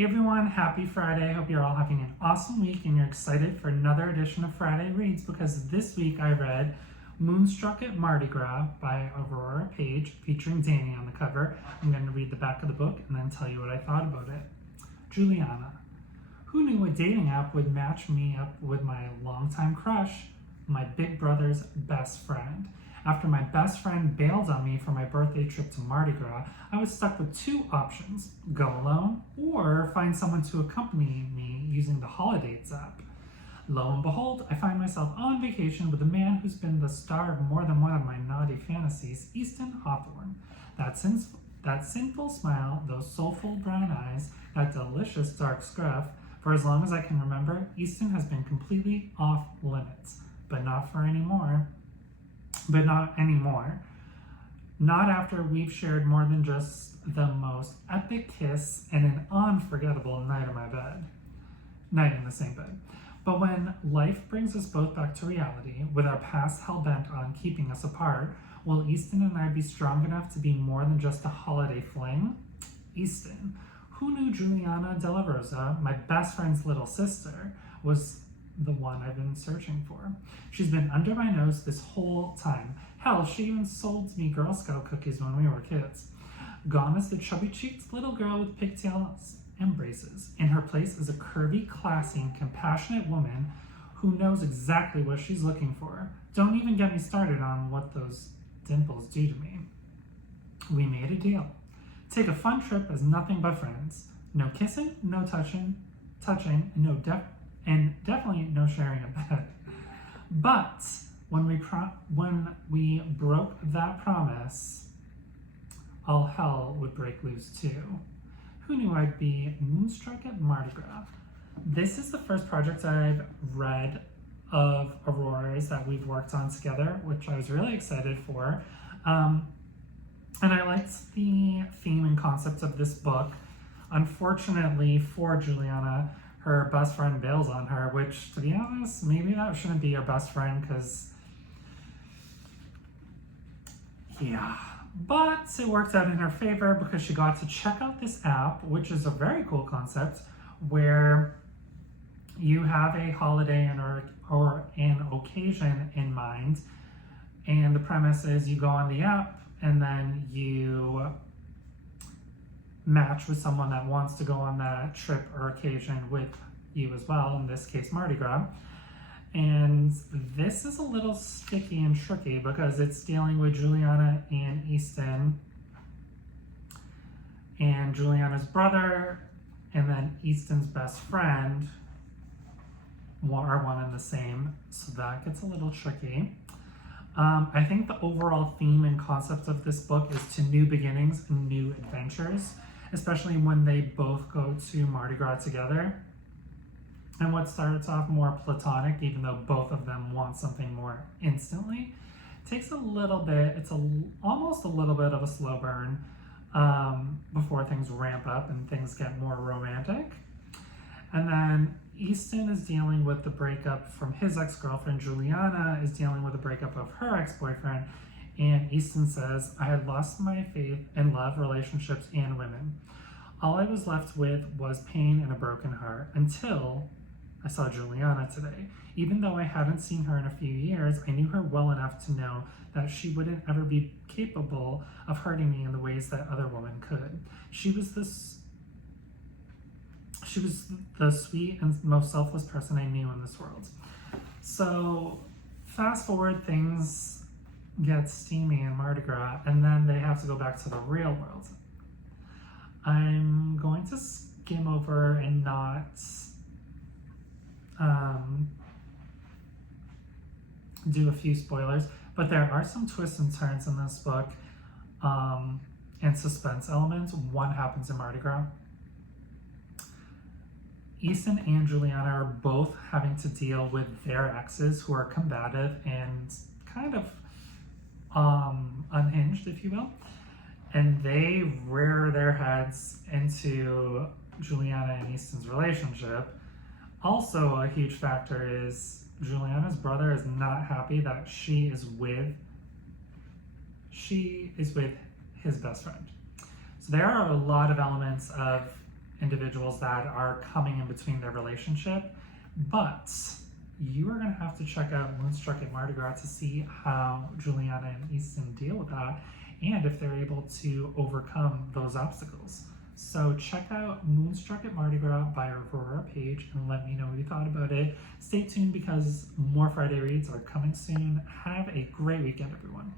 Hey everyone, happy Friday. Hope you're all having an awesome week and you're excited for another edition of Friday Reads, because this week I read Moonstruck at Mardi Gras by Aurora Paige, featuring Danny on the cover. I'm going to read the back of the book and then tell you what I thought about it. Juliana. Who knew a dating app would match me up with my longtime crush, my big brother's best friend? After my best friend bailed on me for my birthday trip to Mardi Gras, I was stuck with two options: go alone or find someone to accompany me using the Holidates app. Lo and behold, I find myself on vacation with a man who's been the star of more than one of my naughty fantasies, Easton Hawthorne. That sinful smile, those soulful brown eyes, that delicious dark scruff. For as long as I can remember, Easton has been completely off limits, but not anymore. Not after we've shared more than just the most epic kiss and an unforgettable night in the same bed. But when life brings us both back to reality, with our past hellbent on keeping us apart, will Easton and I be strong enough to be more than just a holiday fling? Easton, who knew Juliana de la Rosa, my best friend's little sister, was the one I've been searching for. She's been under my nose this whole time. Hell, she even sold me Girl Scout cookies when we were kids. Gone is the chubby-cheeked little girl with pigtails and braces. In her place is a curvy, classy, and compassionate woman who knows exactly what she's looking for. Don't even get me started on what those dimples do to me. We made a deal. Take a fun trip as nothing but friends. No kissing, no touching, and definitely no sharing a bed. But when we broke that promise, all hell would break loose too. Who knew I'd be moonstruck at Mardi Gras? This is the first project I've read of Aurora's that we've worked on together, which I was really excited for. And I liked the theme and concept of this book. Unfortunately for Juliana, her best friend bails on her, which, to be honest, maybe that shouldn't be your best friend, because, yeah. But it worked out in her favor because she got to check out this app, which is a very cool concept, where you have a holiday or an occasion in mind, and the premise is you go on the app and then you match with someone that wants to go on that trip or occasion with you as well, in this case Mardi Gras. And this is a little sticky and tricky because it's dealing with Juliana and Easton and Juliana's brother, and then Easton's best friend are one and the same, so that gets a little tricky. I think the overall theme and concept of this book is to new beginnings and new adventures, especially when they both go to Mardi Gras together. And what starts off more platonic, even though both of them want something more instantly, takes a little bit, almost a little bit of a slow burn before things ramp up and things get more romantic. And then Easton is dealing with the breakup from his ex-girlfriend. Juliana is dealing with the breakup of her ex-boyfriend. And Easton says, I had lost my faith in love, relationships, and women. All I was left with was pain and a broken heart until I saw Juliana today. Even though I hadn't seen her in a few years, I knew her well enough to know that she wouldn't ever be capable of hurting me in the ways that other women could. She was the sweet and most selfless person I knew in this world. So fast forward, things get steamy in Mardi Gras, and then they have to go back to the real world. I'm going to skim over and not do a few spoilers, but there are some twists and turns in this book and suspense elements. One happens in Mardi Gras. Easton and Juliana are both having to deal with their exes who are combative and kind of unhinged, if you will. And they rear their heads into Juliana and Easton's relationship. Also, a huge factor is Juliana's brother is not happy that she is with his best friend. So there are a lot of elements of individuals that are coming in between their relationship, but you are going to have to check out Moonstruck at Mardi Gras to see how Juliana and Easton deal with that and if they're able to overcome those obstacles. So check out Moonstruck at Mardi Gras by Aurora Paige and let me know what you thought about it. Stay tuned because more Friday reads are coming soon. Have a great weekend, everyone.